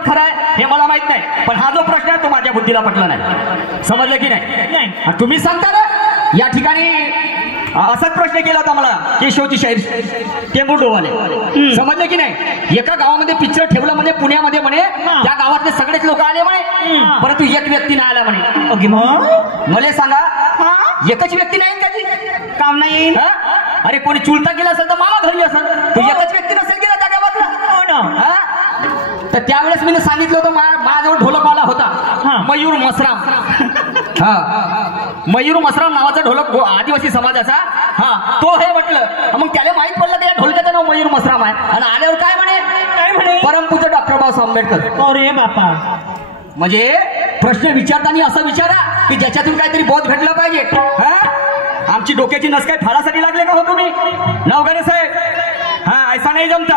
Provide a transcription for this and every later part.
कितपत खरं आहे हे मला माहित नाही, पण हा जो प्रश्न आहे तो माझ्या बुद्धीला पटला नाही. समजलं की नाही? तुम्ही सांगता ना या ठिकाणी असाच प्रश्न केला होता मला केशवची शाहीर टेंबूडोवाले. समजलं की नाही? एका गावामध्ये पिक्चर ठेवलं म्हणजे पुण्यामध्ये म्हणे त्या गावातले सगळेच लोक आले म्हणे, परंतु एक व्यक्ती नाही आला म्हणे. मला सांगा एकच व्यक्ती नाही त्याची काम नाही. अरे कोणी चुलता गेला असेल तर मामा घरी असेल, तू एकच व्यक्ती नसेल गेला त्या गावातला. तर त्यावेळेस मी सांगितलं होतं माझ्याजवळ ढोलकवाला होता मयूर मसराम. मयूर मसराम नावाचा ढोलक आदिवासी समाजाचा. तो हे म्हटलं, मग त्याला माहित पडलं त्या ढोलकाचं नाव मयूर मसराम आहे. आणि आल्यावर काय म्हणे परमपूज्य डॉक्टर बाबासाहेब आंबेडकर. अरे बापा, म्हणजे प्रश्न विचारताना असं विचारा की ज्याच्यातून काहीतरी बोध भेटला पाहिजे. आमची डोक्याची नस काय फाडासाठी लागले का हो तुम्ही नवघरे साहेब? ऐसा नाही जमता.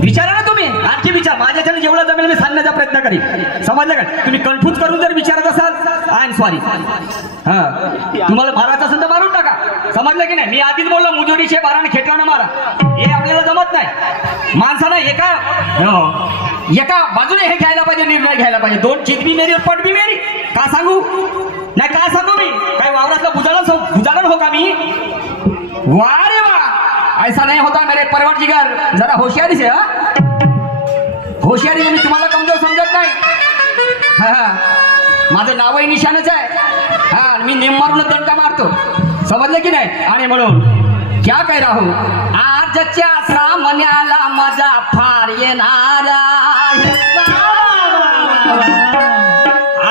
विचारा ना तुम्ही, आणखी विचार. माझ्याच्याने जेवढं जमेल मी सांगण्याचा प्रयत्न करीन. समजलं का? तुम्ही कन्फ्यूज करून जर विचारत असाल आय एम सॉरी. तुम्हाला मारायचं असेल तर मारून टाका. समजलं की नाही? मी आधीच बोललो मुजोरीचे बाराने खेटरानं मारा, हे आपल्याला जमत नाही. माणसानं एका बाजूने हे घ्यायला पाहिजे, निर्णय घ्यायला पाहिजे. दोन चित भी मेरी और पट भी मेरी. का सांगू नाही, काय सांगू मी? काही वावरातलं बुजारण हो का मी? वा रे वा, ऐसा नहीं होता मेरे परवरदिगार. जरा होशियारी से. होशियारी मी तुम्हाला कमजोर समजत नाही. माझं नावही निशाणच आहे. मी नेम मारून दणका मारतो. समजलं की नाही? आणि म्हणून क्या कह रहा हूं, आजच्या सामन्याला मजा फार येणार आहे.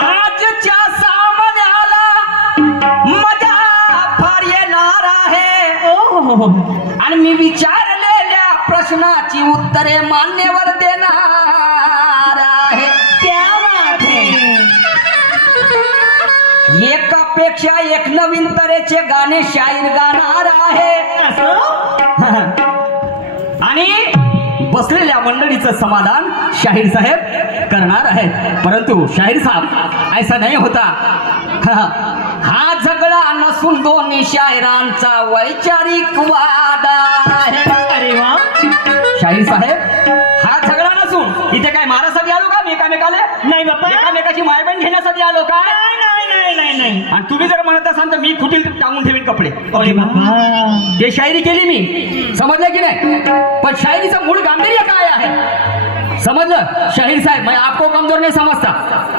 आजच्या सामन्याला मजा फार येणार आहे. आणि मी विचारलेल्या प्रश्नाची उत्तरे मान्यवर देणार आहे. क्या बात है. एकापेक्षा एक नवीन तऱ्हेचे गाणे शाहीर गाणार आहे. आणि बसलेल्या मंडळीचं समाधान शाहीर साहेब करणार आहेत. परंतु शाहीर साहेब ऐसा नाही होता. हा झगडा नसून दोन्ही शाहिरांचा वैचारिक वाद आहे. अरे वा शाहीर साहेब, हा झगडा नसून इथे काय मारासाठी आलो का? एकामेकाला नाही बाप्पा, एकामेकाची मायबहीण घेण्यासाठी आलो का? नाही. आणि तुम्ही जर म्हणत असाल तर मी कुठे टाकून ठेवीन कपडे. अरे बाप्पा, ते शायरी केली मी. समजलं की नाही? पण शायरीचं मूळ गांभीर्य काय आहे समजलं? शाहीर साहेब मैं आपको कमजोर नहीं समजता.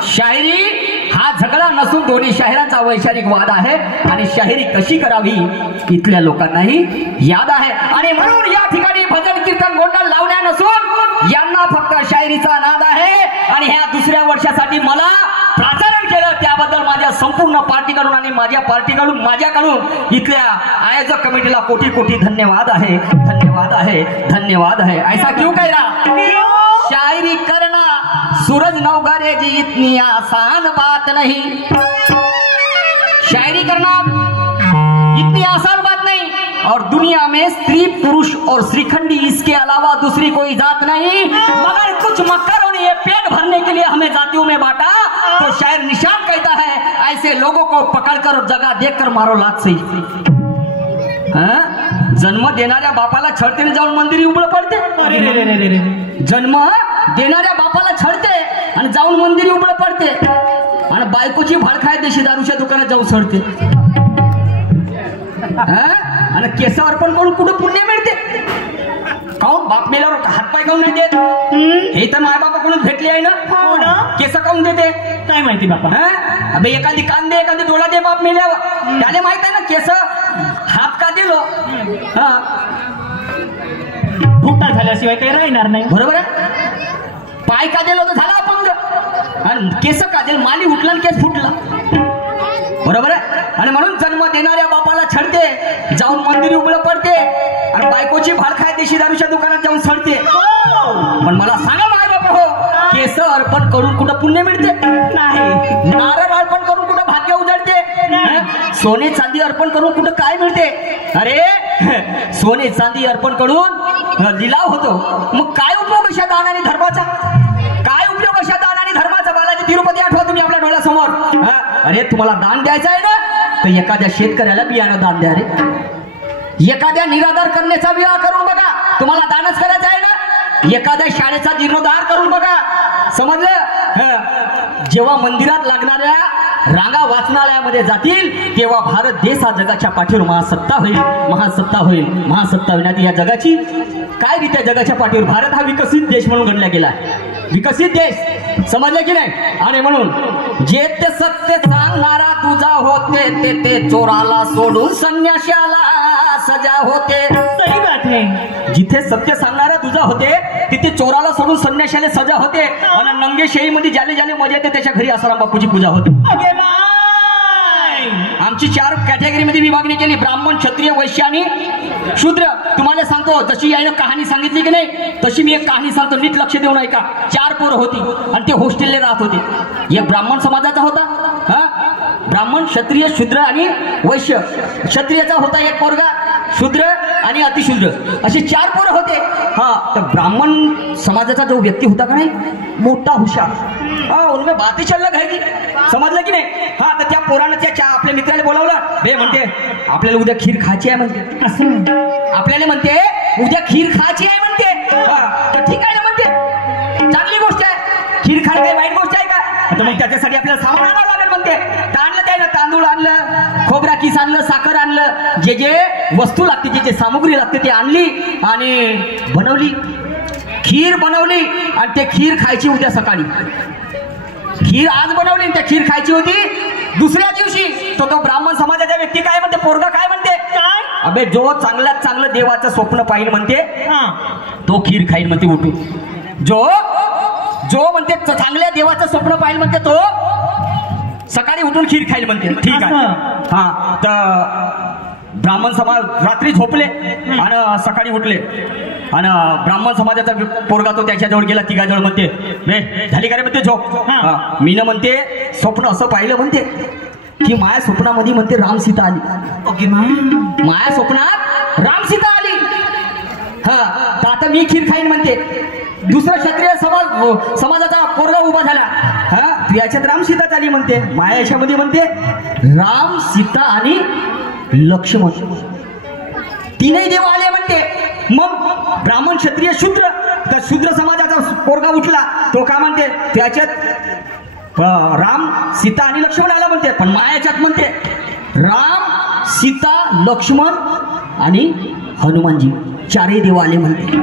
शायरी हा झगडा नसून दोन्ही शाहिरांचा वैचारिक वाद आहे. आणि शाहिरी कशी करावी इथल्या लोकांनाही याद आहे. आणि म्हणून या ठिकाणी भजन कीर्तन गोंधळ लावण्या नसून यांना फक्त शायरीचा नाद आहे. आणि ह्या दुसऱ्या वर्षासाठी मला प्राचारण केलं त्याबद्दल माझ्या संपूर्ण पार्टीकडून आणि माझ्या पार्टीकडून माझ्याकडून इथल्या आयोजक कमिटीला कोटी कोटी धन्यवाद आहे. धन्यवाद आहे. धन्यवाद है. ऐसा क्यों कह रहा? शायरी करना सूरज नवघरे जी इतनी आसान बात नहीं. शायरी करना इतनी आसान बात नहीं. और दुनिया में स्त्री पुरुष और श्रीखंडी इसके अलावा दूसरी कोई जात नहीं. मगर कुछ मक्करों ने ये पेट भरने के लिए हमें जातियों में बांटा. तो शायर निशान कहता है ऐसे लोगों को पकड़कर और जगह देखकर मारो लात से. जन्म देणाऱ्या बापाला छळते जाऊन मंदिरी उघड पडते. जन्म देणाऱ्या बापाला छळते आणि जाऊन मंदिरी उघड पडते. आणि बायकोची भाडखाय देशी दारूच्या दुकानात जाऊन सडते. आणि केस अर्पण करून कुठं पुण्य मिळते? काऊन बाप मेल्यावर हातपाय काऊन नाही देत? हे तर माय बापाकडून भेटले आहे ना. केस काऊन देते काय माहिती बापा. अबे एखादी कान दे, एखादी डोळा दे बाप मेल्यावर. त्याला माहित आहे ना केस हात का दिलो फुटा झाल्याशिवाय काही राहणार नाही. बरोबर आहे. पाय का दिलो तर झाला अपंग. आणि केस का दिल माली उठला आणि केस फुटला. बरोबर आहे. आणि म्हणून जन्म देणाऱ्या बापाला छळते जाऊन मंदिरी उघड पडते. आणि बायकोची भाडखाय देशी दारूच्या दुकानात जाऊन सडते. पण मला सांगा माय बाप हो, केस अर्पण करून कुठं पुण्य मिळते? नाही. नारळ अर्पण करून कुठं भाग्य उजळते? सोने चांदी अर्पण करून कुठं काय मिळते? अरे सोने चांदी अर्पण करून लिलाव होतो. मग काय उपयोग अशा दान आणि धर्माचा? काय उपयोग अशा दान आणि धर्माचा? बालाजी तिरुपती आठवा तुम्ही आपल्या डोळ्यासमोर. अरे तुम्हाला दान द्यायचं आहे ना, तर एखाद्या शेतकऱ्याला बियाणं दान द्या रे. एखाद्या निराधार करण्याचा विवाह करून बघा, तुम्हाला दानच करायचं आहे ना. एखाद्या शाळेचा जीर्णोद्धार करून बघा, समजलं? जेव्हा मंदिरात लागणाऱ्या रांगा वाचनालयामध्ये जातील तेव्हा भारत देश हा जगाच्या पाठीवर महासत्ता होईल, महासत्ता होईल, महासत्ता होईल. आणि या जगाची काय रीत्या जगाच्या पाठीवर भारत हा विकसित देश म्हणून गणला गेला, विकसित देश. समजलं की नाही? आणि म्हणून जे ते सत्य सांगणारा तुझा होते ते चोराला सोडून संन्याशाला सजा होते. सही बात है. जिथे सत्य सांगणारा तुझा होते तिथे चोराला सोडून संन्याशाला सजा होते. आणि नंगेशाही मध्ये ज्याले ज्याले मजा येते त्याच्या घरी आसाराम बापूची पूजा होते. अगे बाय. आमची 4 कॅटेगरीमध्ये विभागणी केली, ब्राह्मण, क्षत्रिय, वैश्य आणि शूद्र. तुम्हाला सांगतो जशी याने कहाणी सांगितली की नाही तशी मी एक कहाणी सांगतो, नीट लक्ष देऊन ऐका. 4 पोरं होती आणि ते हॉस्टेलला राहत होते. एक ब्राह्मण समाजाचा होता, ब्राह्मण, क्षत्रिय, शूद्र आणि वैश्य. क्षत्रियाचा होता एक पोरगा, शूद्र आणि अतिशूद्र, असे 4 पोरं होते. तर ब्राह्मण समाजाचा जो व्यक्ती होता का नाही मोठा हुशार, उनमें बातें चल रहा है की समजलं की नाही? तर त्या पोरानं त्या आपल्या मित्राला बोलावलं. बे म्हणते आपल्याला उद्या खीर खायची आहे म्हणते. आपल्याला म्हणते उद्या खीर खायची आहे म्हणते. तर ठीक आहे ना म्हणते, चांगली गोष्ट आहे, खीर खाणं काही वाईट गोष्ट आहे का? तर मग त्याच्यासाठी आपल्याला सामान आणावं लागेल म्हणते. तर आणलं त्यानं, तांदूळ आणलं, खोबरा किस आणलं, साखर आणलं, जे जे वस्तू लागते, जे जे सामुग्री लागते ते आणली आणि बनवली, खीर बनवली. आणि ते खीर खायची उद्या सकाळी. खीर आज बनवली, त्या खीर खायची होती दुसऱ्या दिवशी. तो ब्राह्मण समाजाचा व्यक्ती काय म्हणते, पोरगा काय म्हणते, काय? अबे जो चांगल्यात चांगलं देवाचं स्वप्न पाहिजे म्हणते तो खीर खाईल म्हणते उठून. जो म्हणते चांगल्या देवाचं स्वप्न पाहिजे म्हणते तो सकाळी उठून खीर खाईल म्हणते. ठीक आहे. तर ब्राह्मण समाज रात्री झोपले आणि सकाळी उठले आणि ब्राह्मण समाजाचा पोरगा तो त्याच्याजवळ गेला, तिघाजवळ म्हणते बे झाली का रे म्हणते झोप. मी ना म्हणते स्वप्न असं पाहिलं म्हणते की माया स्वप्नामध्ये म्हणते राम सीता आली. ओके. माया स्वप्नात राम सीता आली. तर आता मी खीर खाईन म्हणते. दुसरा क्षत्रिय समाजाचा पोरगा उभा झाला, याच्यात राम सीता चाली म्हणते. माया याच्यामध्ये म्हणते राम सीता आणि लक्ष्मण, तीनही देव आले म्हणते. मग ब्राह्मण, क्षत्रिय, शूद्र, तर शूद्र समाजाचा पोरगा उठला, तो का म्हणते त्याच्यात राम, सीता आणि लक्ष्मण आला म्हणते. पण मायाच्यात म्हणते राम, सीता, लक्ष्मण आणि हनुमानजी, 4ही देव आले म्हणते.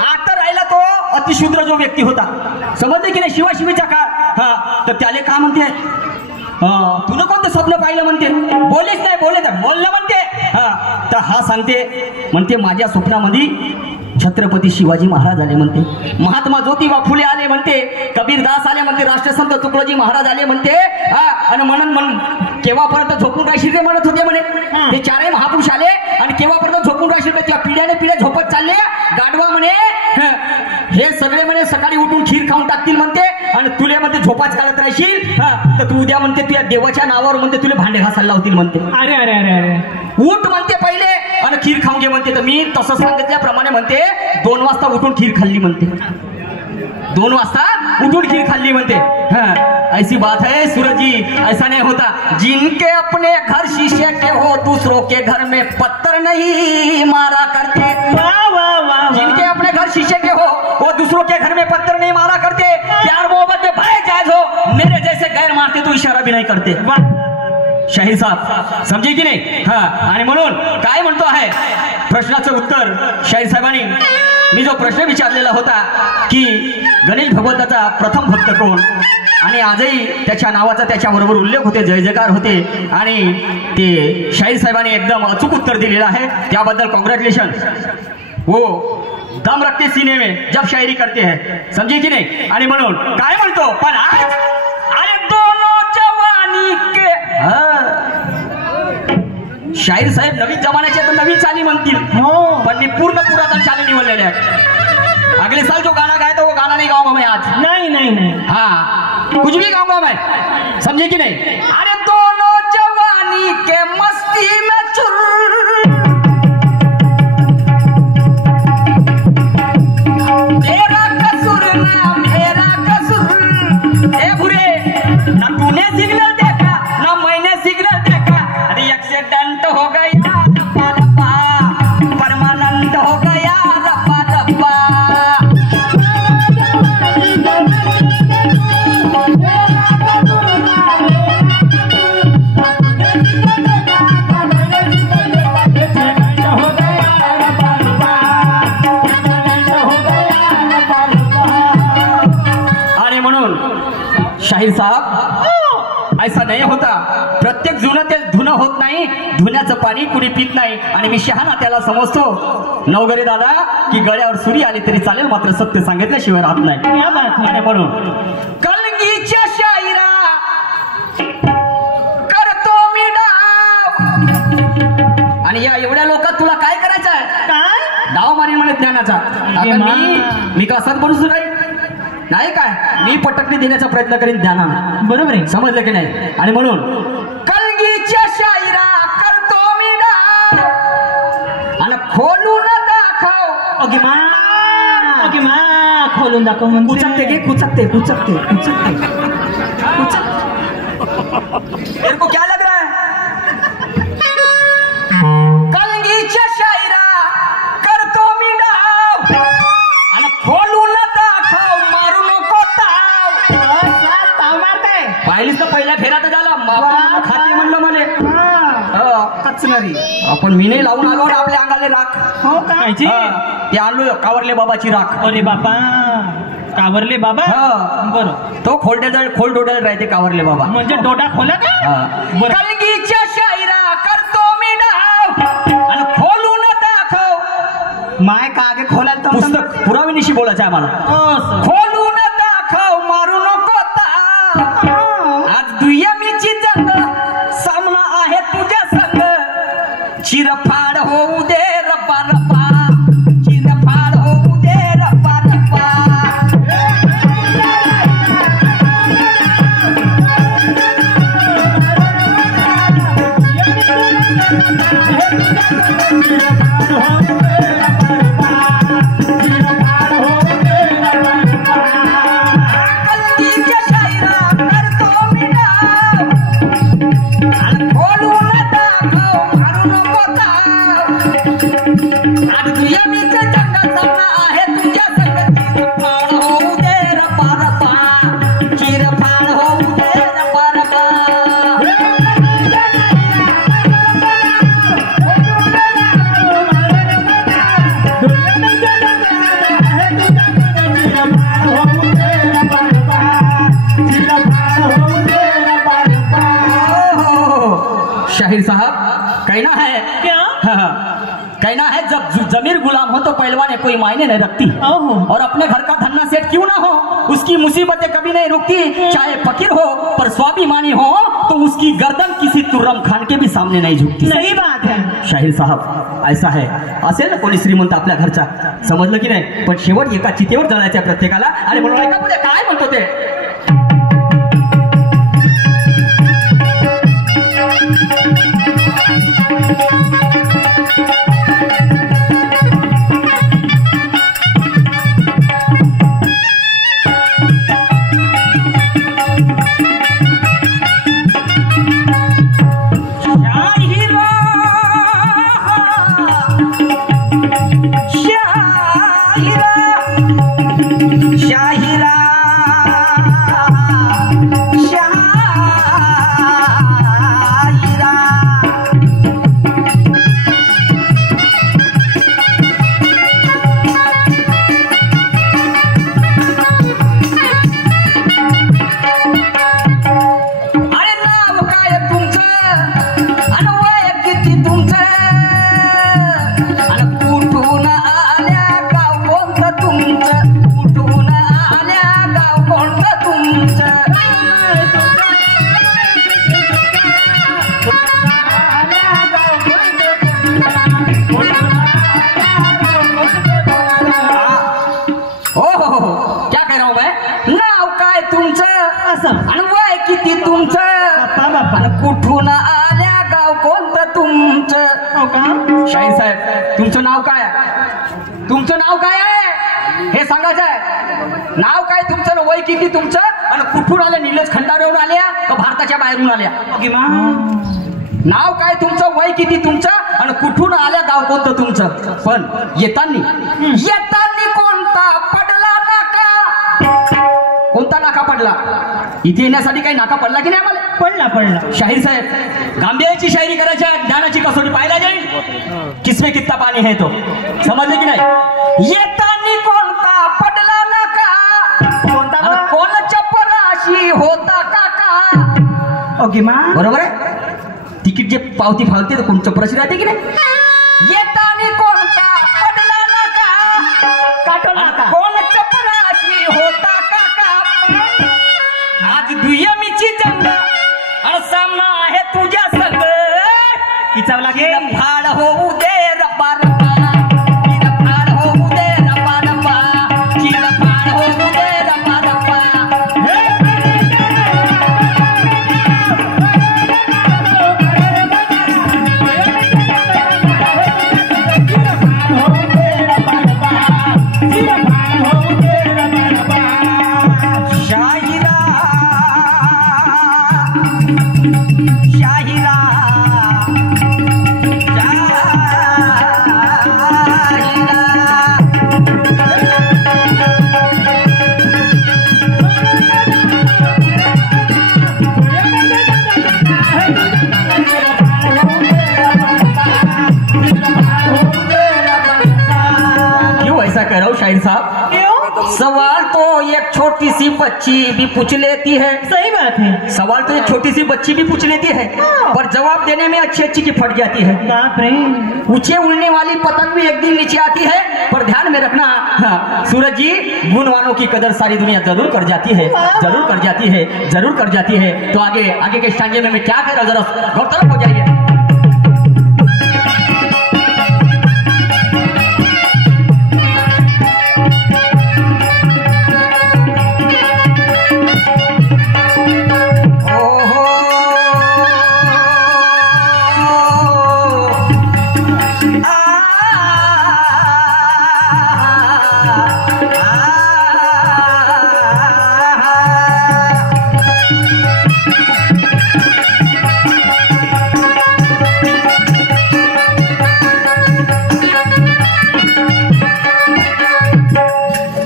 आता राहिला तो अतिशूद्र जो व्यक्ती होता, समजले की नाही, शिवाशिवीचा काळ. तर त्याले का म्हणते, तुला कोणतं स्वप्न पाहिलं म्हणते. बोलेच नाही, बोललं म्हणते. तर हा सांगते म्हणते माझ्या स्वप्नामध्ये छत्रपती शिवाजी महाराज आले म्हणते, महात्मा ज्योतिबा फुले आले म्हणते, कबीरदास आले म्हणते, राष्ट्रसंत तुकडोजी महाराज आले म्हणते. आणि म्हणून केव्हापर्यंत झोपून राहशील रे म्हणत होते म्हणे. ते 4ही महापुरुष आले आणि केव्हापर्यंत झोपून राहशील, त्या पिढ्याने पिढ्या झोपत चालले गाढवा म्हणे. हे सगळे म्हणे सकाळी उठून खीर खाऊन टाकतील म्हणते आणि तुले म्हणते झोपाच काढत राहशील. तर तू उद्या म्हणते तुझ्या देवाच्या नावावर म्हणते तुला भांडे घासायला लावतील म्हणते. अरे अरे अरे अरे, उठ म्हणते पहिले आणि खीर खाऊन घे म्हणते. तर मी तसं सांगितल्याप्रमाणे म्हणते 2 वाजता उठून खीर खाल्ली म्हणते. 2 वाजता उठून खीर खाल्ली म्हणते. ऐसी बात है सूरज जी, ऐसा नहीं होता. जिनके अपने घर शीशे के हो दूसरों के घर में पत्थर नहीं मारा करते. जिनके अपने घर शीशे के हो वो दूसरों के घर में पत्थर नहीं मारा करते. प्यार मोहब्बत में भाई जायज हो, मेरे जैसे गैर मारते तो इशारा भी नहीं करते. शाहीर साहेब समजे की नाही. आणि म्हणून काय म्हणतो आहे प्रश्नाचं उत्तर शाहीर साहेबांनी, मी जो प्रश्न विचारलेला होता की गणेश भगवंताचा प्रथम भक्त कोण, आणि आजही त्याच्या नावाचा त्याच्याबरोबर उल्लेख होते, जय जयकार होते. आणि ते शाहीर साहेबांनी एकदम अचूक उत्तर दिलेलं आहे, त्याबद्दल कॉंग्रॅच्युलेशन. वो दम रखते सीने में जब शायरी करते हैं, समझे की नाही. आणि म्हणून काय म्हणतो, पण आज अरे दोनों जवानी के शाहीर साहेब नवीन जमान्याचे तर नवीन चाली म्हणतील, पण मी पूर्ण पुरातन चाली निवडलेले आहेत. अगले साल जो गाना गाया था वो गाना नहीं गाऊंगा मैं आज. नहीं. कुछ भी गाऊंगा मैं, समझे कि नहीं. अरे दोनों जवानी के मस्ती में चुर, मेरा कसूर ना मेरा कसूर. ए बुरे, ना तूने सिग्नल देखा ना मैंने सिग्नल देखा. अरे एक्सीडेंट हो गया रब्बा रब्बा, परमानेंट हो गया रब्बा रब्बा. शाहीर साहब ऐसा नाही होता. प्रत्येक जुनं ते धुणं होत नाही. धुण्याचं पाणी कुणी पित नाही. आणि मी शहाणा त्याला समजतो नवगरे दादा की गळ्यावर सुरी आली तरी चालेल, मात्र सत्य सांगितल्याशिवाय राहत नाही. आणि म्हणून कलगीच्या शाहिरा करतो मी डाव. आणि या एवढ्या लोकात तुला काय करायचं आहे? काय डाव मारी म्हणे ज्ञानाचा. आता मी का असत बोलूच नाही काय, मी पटकणी देण्याचा प्रयत्न करीन ज्ञानानं. बरोबर आहे. समजलं की नाही? आणि म्हणून कलगीच्या शाहिरा करतो मी डाव आणि खोलून दाखव. ओके मा खोलून दाखव म्हणजे कुचकते की कुचकते कुचकते कुचकते कुचक. तेरे को क्या लग रहा है? कलगीच्या शाहिरा करतो मी डाव आणि खोलून दाखव, मारू नको ताव. ताव मारताय. पाहिलीच तर पहिल्या फेऱ्यात झाला खाते म्हणलं मला कचनरी. आपण मी नाही लावून आलो ना आपल्या अंगाले राख. हो कायची ते आणलो कावरले बाबाची राख. अरे बाबा कावरले बाबा. बरं तो खोल डोड्याला राहते कावरले बाबा. म्हणजे डोडा खोला का? कलगीच्या शाहिरा करतो मी डाव आणि खोलून दाखव. माय कागे खोलाल पुस्तक पुराव्यानिशी बोलायचं आहे मला. खोलून दाखव, मारू नको ताव. आज दुय्यमीची जंग सामना आहे तुझ्या संग. चिरफाड होऊ दे रप्पा रप्पा, चिरफाड होऊ दे रप्पा रप्पा. कलगीच्या शाहिरा करतो मी डाव आणि खोलून दाखव, मारू नको ताव. आज दुय्यमीचं जंग सामना आहे तुझ्या संग. चिरफाड होऊ दे रप्पा रप्पा, चिरफाड होऊ दे रप्पा रप्पा. शाहिर साहब कहना है क्या? कहना है जब जमीर गुलाम हो तो पहलवान कोई मायने नहीं रखती. और अपने घर का धन्ना सेठ क्यों ना हो, उसकी मुसीबतें कभी नहीं रुकती. चाहे फकीर हो पर स्वाभिमानी हो तो उसकी गर्दन किसी तुर्रम खान के भी सामने नहीं झुकती. सही बात है शाहीर साहब ऐसा है. असेल ना कोणी श्रीमंत आपल्या घरचा, समजलं की नाही, पण शेवट एका चितेवर जळायच्या प्रत्येकाला. आणि म्हणून ऐका पुढे काय म्हणतो ते. शाहिरा कुठून आल्या गाव कोणतं तुमचं? हो का शाहीर साहेब तुमचं नाव काय आहे? तुमचं नाव काय आहे हे सांगायचं आहे. नाव काय तुमचं, वय किती तुमचं, आणि कुठून आल्या? निलेश खंडाऱ्याहून आल्या का भारताच्या बाहेरून आल्या? नाव काय तुमचं, वय किती तुमचं, आणि कुठून आल्या, गाव कोणतं तुमचं? पण येतानी कोणता पडला नाका? कोणता नाका पडला? इथे येण्यासाठी काही नाका पडला की नाही? आम्हाला पडला. शाहीर साहेब गांभीर्याची शायरी करायची, ज्ञानाची कसोटी पाहायला जाईल. किसमे कितना पाणी है तो समजले की नाही? येतानी कोणता पडला नाका, कोणच्या पराशी होता ओके मा बरोबर आहे. तिकीट जे पावती फावते कोण चपराशी राहते की नाही. येतानी कोणता पडला नका कोण चपराशी होता काका. आज दुयमीची जंग आणि सामना आहे तुझ्या संग. किचाव लागेल फाड होऊ दे रब्बा रब्बा. चिर फाड होऊ दे रब्बा रब्बा. चिर फाड होऊ दे रब्बा रब्बा. शाहिरा शाहिरा क्यों ऐसा कह रहा हूँ शाहिर साहब. सवाल तो एक छोटी सी बच्ची भी पूछ लेती है. सही बात है. सवाल तो एक छोटी सी बच्ची भी पूछ लेती है पर जवाब देने में अच्छी अच्छी की फट जाती है. बाप रे. ऊंचे उड़ने वाली पतंग भी एक दिन नीचे आती है पर ध्यान में रखना. हाँ, सूरज जी गुणवानों की कदर सारी दुनिया जरूर कर जाती है. जरूर कर जाती है. जरूर कर जाती है. तो आगे आगे के स्टांजे में मैं क्या कह रहा हूँ जरा गौरतलब हो जाइए.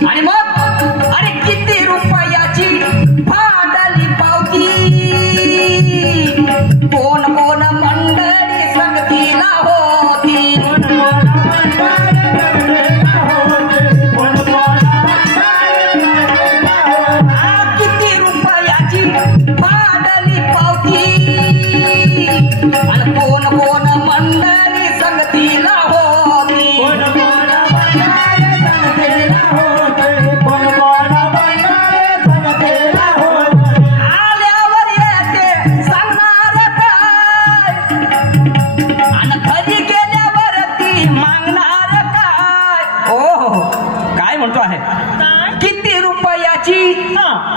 आणि मग अरे किती रुपयाची फाडली पावती. कोण कोण मंडळी संगतीला होती. किती रुपयाची फाडली पावती आणि कोण कोण मंडळी संगतीला होती. आल्यावर येते सांगणार काय आणि घरी गेल्यावर ती मागणार काय. ओ काय म्हणतो आहे. किती रुपयाची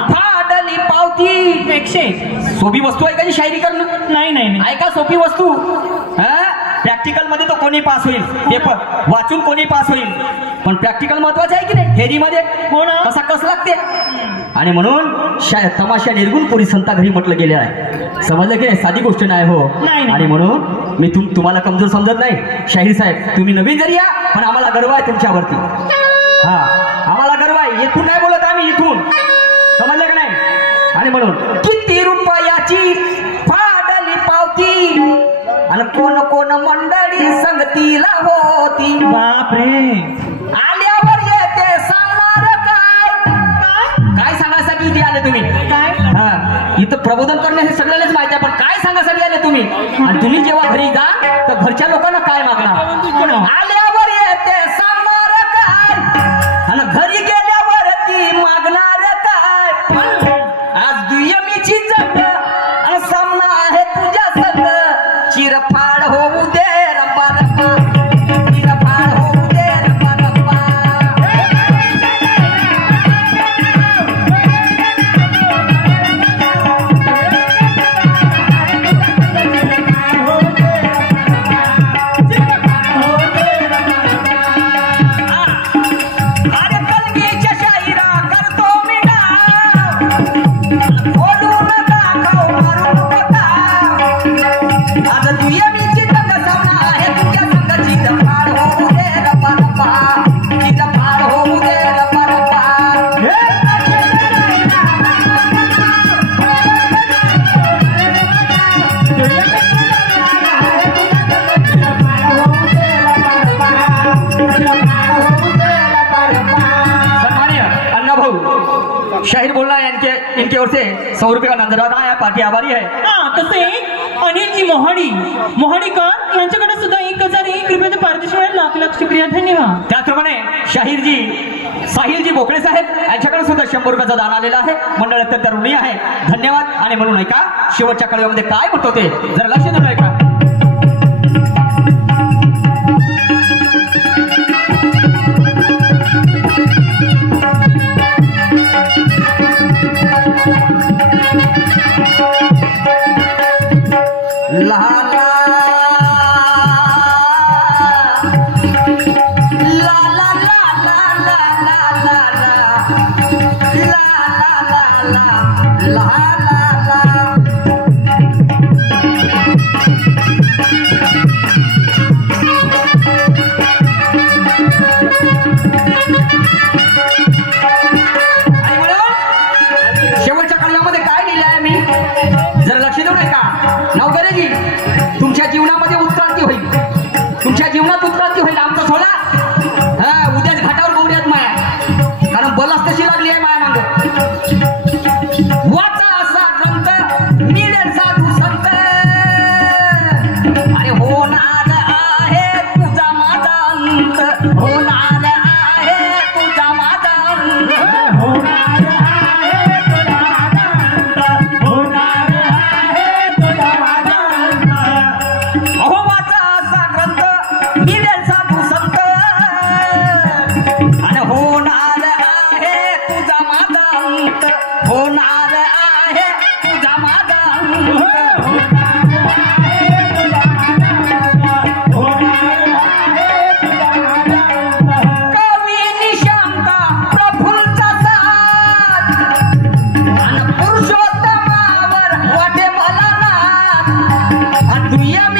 फाडली पावती. 100. सोपी वस्तू आहे का जी शायरी करणं. नाही नाही नाही. आहे का सोपी वस्तू. प्रॅक्टिकल मध्ये तो कोणी पास होईल. पेपर वाचून कोणी पास होईल पण प्रॅक्टिकल महत्वाचं आहे की नाही. थेरी मध्ये हो ना. कसा कस लागते. आणि म्हणून तमाशा निर्गुण कोणी संता घरी म्हटलं गेले आहे. समजलं की नाही. साधी गोष्ट नाही हो. नाही. आणि म्हणून मी तुम्हाला कमजोर समजत नाही. शाहीर साहेब तुम्ही नवीन जरी या पण आम्हाला गर्व आहे तुमच्यावरती. हा आम्हाला गर्व आहे. इथून नाही बोलत आम्ही इथून. समजलं की नाही. आणि म्हणून किती रुपयाची फाडली पावती आणि कोण कोण मंडळी संगतीला होती. बाप रे. आल्यावर येते सांगणार काय. काय सांगायसाठी इथे आले तुम्ही. काय. हा इथं प्रबोधन करणे हे सगळ्यांनाच माहिती आहे पण काय सांगायसाठी आले तुम्ही. आणि तुम्ही जेव्हा घरी जा तर घरच्या लोकांना काय मागणार. आल्यावर येते सांगणार काय आणि घरी गेल्यावर ती मागणार काय. आज दुयमीची जग आणि सामना आहे तुझ्या संग. चिरफाड होऊ दे रब्बा रब्बा. चिरफाड होऊ दे रब्बा रब्बा. अरे कलगीच्या शाहिरा करतो मी डाव. बोलून दाखव मारून पोटा. आज दुयमीची जग सामना आहे तुझ्या संग. चिरफाड होऊ दे रब्बा रब्बा. चिरफाड होऊ दे रब्बा रब्बा. सम्मानीय अन्ना भाऊ शाहिर बोलना है इनके ओर से 100 रुपए का नजराना है. पार्टी आभारी है. हाँ तसे अनिलजी मोहाडीकर यांच्याकडे सुद्धा 1001 रुपयाचं पारितोषिक मिळालं. लाख शुक्रिया, धन्यवाद. त्याचप्रमाणे साहिलजी बोकडे साहेब यांच्याकडे सुद्धा 100 रुपयाचा दान आलेला आहे. मंडळ अत्यंत ऋणी आहे. धन्यवाद. आणि म्हणून ऐका शेवटच्या कळव्यामध्ये काय म्हणतो ते जरा लक्ष देऊन ऐका. शेवटच्या कळव्यामध्ये काय लिहिलं आहे मी जरा लक्ष देऊ नये का. नवकरेजी, तुमच्या जीवनामध्ये उत्क्रांती होईल. तुमच्या जीवनात उत्क्रांती होईल. आमचा सोडा उद्याच घाटावर गौऱ्यात माया, कारण बलास तशी लागली आहे माया मांग. वाचा असा ग्रंथ मिळेल साधू संत. अरे होणार आहे तुझा माझा अंत. होणार आहे तुझा माझा अंत. होणार आहे तुझा माझा अंत. होणार आहे तुझा माझा अंत. अहो वाचा असा ग्रंथ मिळेल साधू संत. आणि होणार आहे तुझा माझा अंत. होणार आहे तुझा माझा अंत. कवी निशांता प्रफुल्लचा साथ. आणि पुरुषोत्तमावर वाटे मला नाथ. आणि दुय्यम